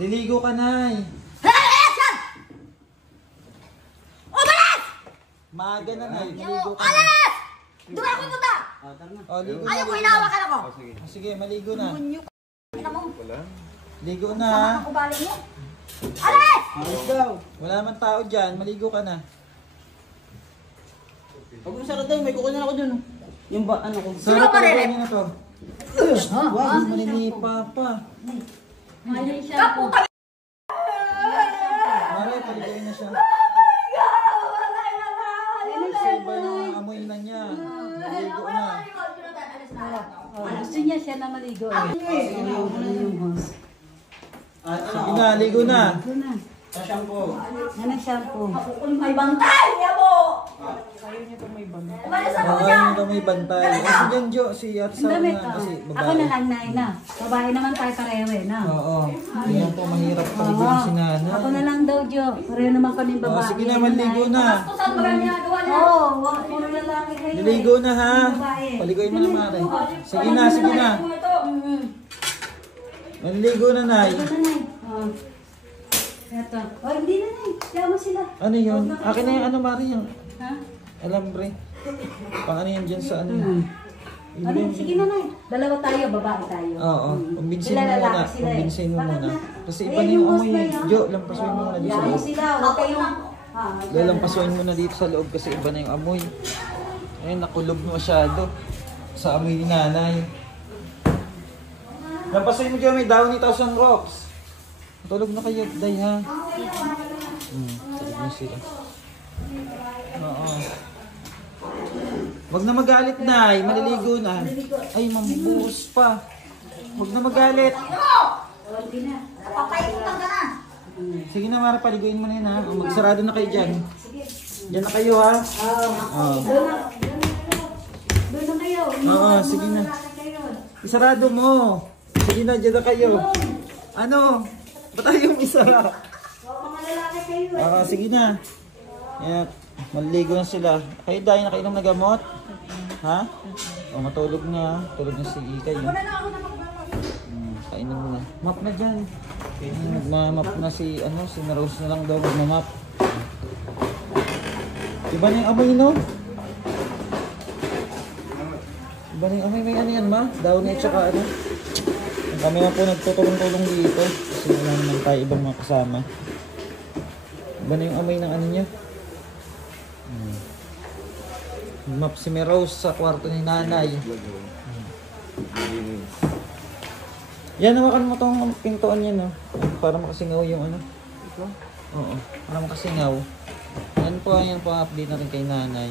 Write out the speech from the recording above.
Liligo ka na eh. Alis yan! Umalis! Maaga na na. Maligo ka na. Alis! Doon ako punta! Oh, ligo na. Ayaw ko hinawakan ako. Sige, maligo na. Ina mo. Ligo na. Sama kang ugali mo. Alis! Alis daw. Wala man tao dyan. Maligo ka na. Pag masarap tayo, may kukunin ako dun. Yung ba, ano ko? Sino ba rin? Ano na to? Wow, maninipa pa. Kaputa! Mare, paligoyin na siya. Sa iba na amoy na niya. Maligo na. Gusto niya siya na maligo eh. Sige na, ligo na. Ito na. Sa shampoo. Yan ang shampoo. May bantay! Yabo! Ayaw niya kung may bang. Umalis ako Baka dyan! yung may bantay. Kasi dyan, Jo, si Ate Ang Sam damit na. ka. Kasi Ako babae. na lang na. Babae naman tayo pareho eh na. Oo. Yan po, mahirap paligoyin si Nana. Ako na lang daw, Jo. Pareho naman kami Oh, babae. sige na, maligo na. Kung saan ba ganyan ginagawa niya? Oo, puro lalaki kayo. Niligo na ha. Paligoyin mo na, Mare. Sige na, sige na. Maliligo na, Nay. Ito na, Nay. Oh. Eto. Oh, hindi na, Nay. Kaya mo sila. Ano yun? Akin na yung ano, Mare, yung Ha? alambre. Pang ano yan dyan sa ano. Ano? Sige na, Nay. Dalawa tayo, babae tayo. Oo, kumbinsin Sila mo muna. lalaki sila eh. Kumbinsin mo Bakit muna. na? Kasi Ayan iba na yung yung boss amoy. na yan. Jo, lampasuin mo muna dito sa Yaman loob. sila. Huwag kayong... Lalampasuin mo na dito sa loob kasi iba na yung amoy. Ayun, nakulob masyado sa amoy ni Nanay. Lampasuin mo dyan, may daw ni Thousand Rocks. Tulog na kayo, Day, ha? Tulog na sila. Oo. Wag na magalit, Nay. Maliligo na. Ay, mambuhos pa. Wag na magalit. Hindi na. Papaikutan ka na! Sige na, Mara, paliguin mo na yun, ha? Magsarado na kayo dyan. Dyan na kayo, ha? Oo. Doon na kayo. Oo, sige na. Isarado mo. Sige na, dyan na kayo. Ano? Ba't ayaw mo isara? Mga lalaki kayo. Oo, sige na. Yan. Maliligo na sila. Kayo dahil nakainom na gamot? Ha? O, matulog na. Tulog na si Ikay. Kainom mo na. Map na dyan. Nagmamap na si, ano, si Rose na lang daw magmamap. Iba na yung amoy, no? Iba na yung amoy. May ano yan, ma? Daw na tsaka ano. Kami na po nagtutulong-tulong dito. Kasi wala naman tayo ibang mga kasama. Iba na yung amoy ng ano niya. Map si Rose sa kwarto ni Nanay. Yan, hawakan mo tong pintuan yan, no? Para makasingaw yung ano. Ito? Oo, para makasingaw. Yan po ang update natin kay Nanay.